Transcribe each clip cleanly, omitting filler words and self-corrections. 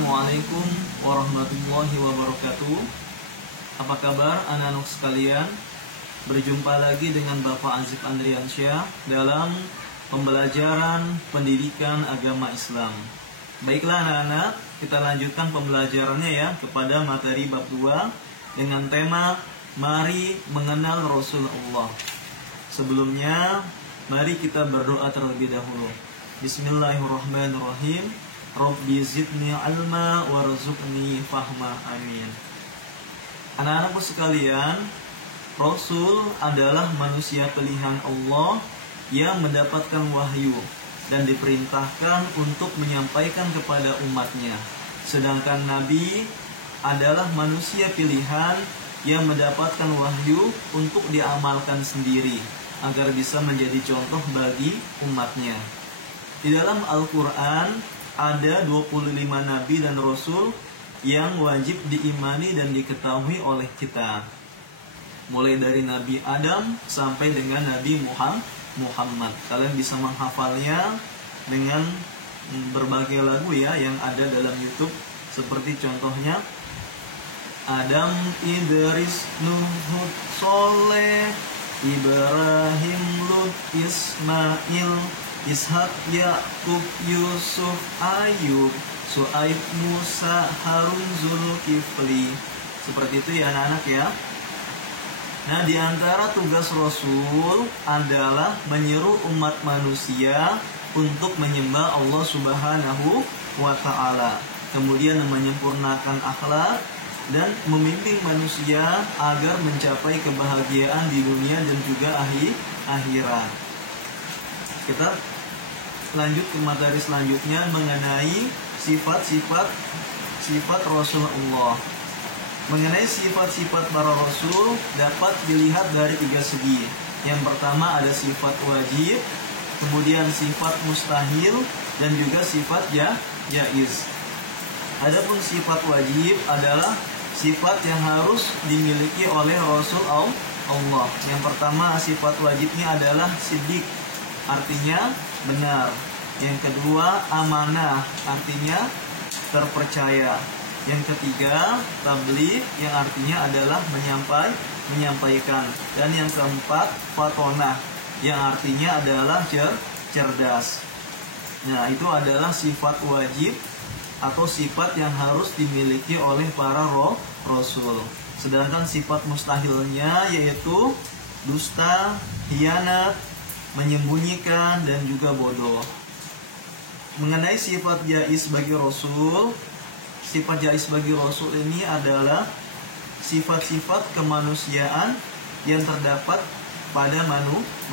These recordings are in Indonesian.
Assalamualaikum warahmatullahi wabarakatuh. Apa kabar anak-anak sekalian? Berjumpa lagi dengan Bapak Azif Andriansyah dalam pembelajaran pendidikan agama Islam. Baiklah anak-anak, kita lanjutkan pembelajarannya ya kepada materi bab 2 dengan tema Mari Mengenal Rasulullah. Sebelumnya, mari kita berdoa terlebih dahulu. Bismillahirrahmanirrahim. Rabbi zidni ilma warzuqni fahma, amin. Anak-anakku sekalian, Rasul adalah manusia pilihan Allah yang mendapatkan wahyu dan diperintahkan untuk menyampaikan kepada umatnya. Sedangkan Nabi adalah manusia pilihan yang mendapatkan wahyu untuk diamalkan sendiri agar bisa menjadi contoh bagi umatnya. Di dalam Al-Quran ada 25 nabi dan rasul yang wajib diimani dan diketahui oleh kita. Mulai dari Nabi Adam sampai dengan Nabi Muhammad. Kalian bisa menghafalnya dengan berbagai lagu ya yang ada dalam YouTube. Seperti contohnya Adam, Idris, Nuh, Hud, Soleh, Ibrahim, Lut, Ismail, Ishak, Yakub, Yusuf, Ayub, Su'aib, Musa, Harun, Zulkifli. Seperti itu ya anak-anak ya. Nah, di antara tugas Rasul adalah menyeru umat manusia untuk menyembah Allah Subhanahu wa Ta'ala, kemudian menyempurnakan akhlak dan memimpin manusia agar mencapai kebahagiaan di dunia dan juga akhirat. Kita lanjut ke materi selanjutnya mengenai sifat-sifat Rasulullah. Mengenai sifat-sifat para rasul dapat dilihat dari 3 segi. Yang pertama ada sifat wajib, kemudian sifat mustahil, dan juga sifat jaiz. Adapun sifat wajib adalah sifat yang harus dimiliki oleh Rasul Allah. Yang pertama sifat wajibnya adalah siddiq, artinya benar. Yang kedua amanah, artinya terpercaya. Yang ketiga tabligh, yang artinya adalah menyampaikan. Dan yang keempat fatonah, yang artinya adalah cerdas. Nah, itu adalah sifat wajib atau sifat yang harus dimiliki oleh para rasul. Sedangkan sifat mustahilnya yaitu dusta, khianat, menyembunyikan, dan juga bodoh. Mengenai sifat jaiz bagi Rasul, sifat jaiz bagi Rasul ini adalah sifat-sifat kemanusiaan yang terdapat pada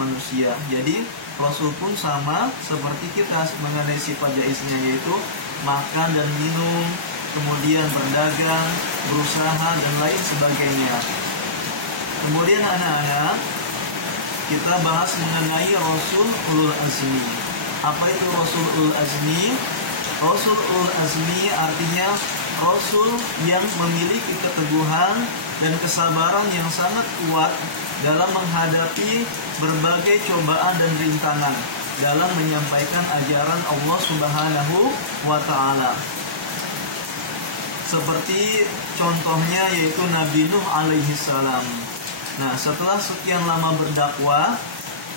manusia. Jadi Rasul pun sama seperti kita mengenai sifat jaiznya, yaitu makan dan minum, kemudian berdagang, berusaha, dan lain sebagainya. Kemudian anak-anak, kita bahas mengenai Rasul Ulul Azmi. Apa itu Rasul Ulul Azmi? Rasul Ulul Azmi artinya Rasul yang memiliki keteguhan dan kesabaran yang sangat kuat dalam menghadapi berbagai cobaan dan rintangan dalam menyampaikan ajaran Allah Subhanahu wa Ta'ala. Seperti contohnya yaitu Nabi Nuh alaihi salam. Nah, setelah sekian lama berdakwah,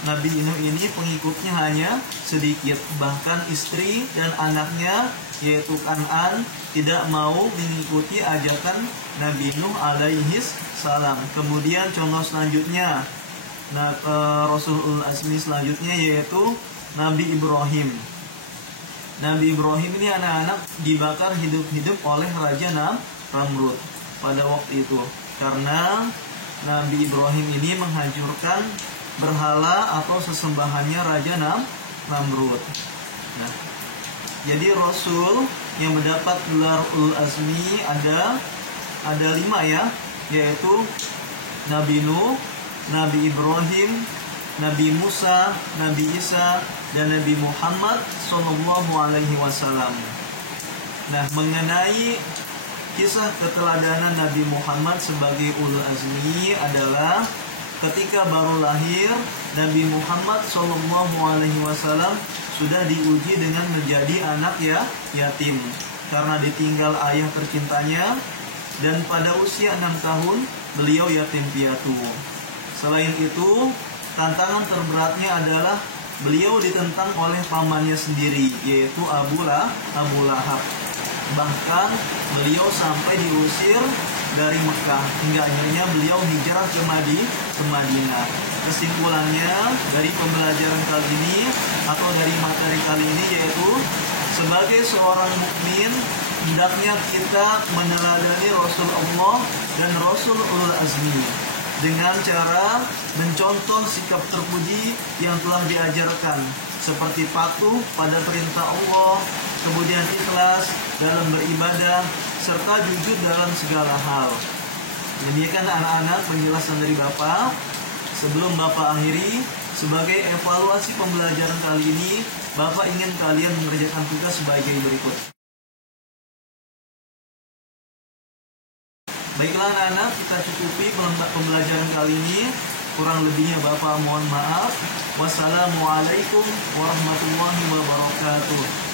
Nabi Nuh ini pengikutnya hanya sedikit. Bahkan istri dan anaknya yaitu Kan'an tidak mau mengikuti ajakan Nabi Nuh alaihi salam. Kemudian contoh selanjutnya, Rasulul Azmi selanjutnya yaitu Nabi Ibrahim. Nabi Ibrahim ini anak-anak dibakar hidup-hidup oleh Raja Namrud pada waktu itu. Karena Nabi Ibrahim ini menghancurkan berhala atau sesembahannya Raja Namrud. Nah, jadi Rasul yang mendapat gelar Ulul Azmi ada 5 ya, yaitu Nabi Nuh, Nabi Ibrahim, Nabi Musa, Nabi Isa, dan Nabi Muhammad Sallallahu Alaihi Wasallam. Nah, mengenai kisah keteladanan Nabi Muhammad sebagai Ulul Azmi adalah ketika baru lahir, Nabi Muhammad Sallallahu Alaihi Wasallam sudah diuji dengan menjadi anak yatim. karena ditinggal ayah tercintanya, dan pada usia 6 tahun beliau yatim piatu. Selain itu, tantangan terberatnya adalah beliau ditentang oleh pamannya sendiri, yaitu Abu Lahab. Bahkan beliau sampai diusir dari Mekah hingga akhirnya beliau hijrah ke Madinah. Kesimpulannya dari pembelajaran kali ini atau dari materi kali ini yaitu sebagai seorang mukmin hendaknya kita meneladani Rasulullah dan Rasul Ulul Azmi dengan cara mencontoh sikap terpuji yang telah diajarkan, seperti patuh pada perintah Allah, kemudian ikhlas dalam beribadah, serta jujur dalam segala hal. Demikian anak-anak penjelasan dari Bapak. Sebelum Bapak akhiri, sebagai evaluasi pembelajaran kali ini, Bapak ingin kalian mengerjakan tugas sebagai berikut. Baiklah anak-anak, kita cukupi pembelajaran kali ini. Kurang lebihnya Bapak mohon maaf. Wassalamualaikum warahmatullahi wabarakatuh.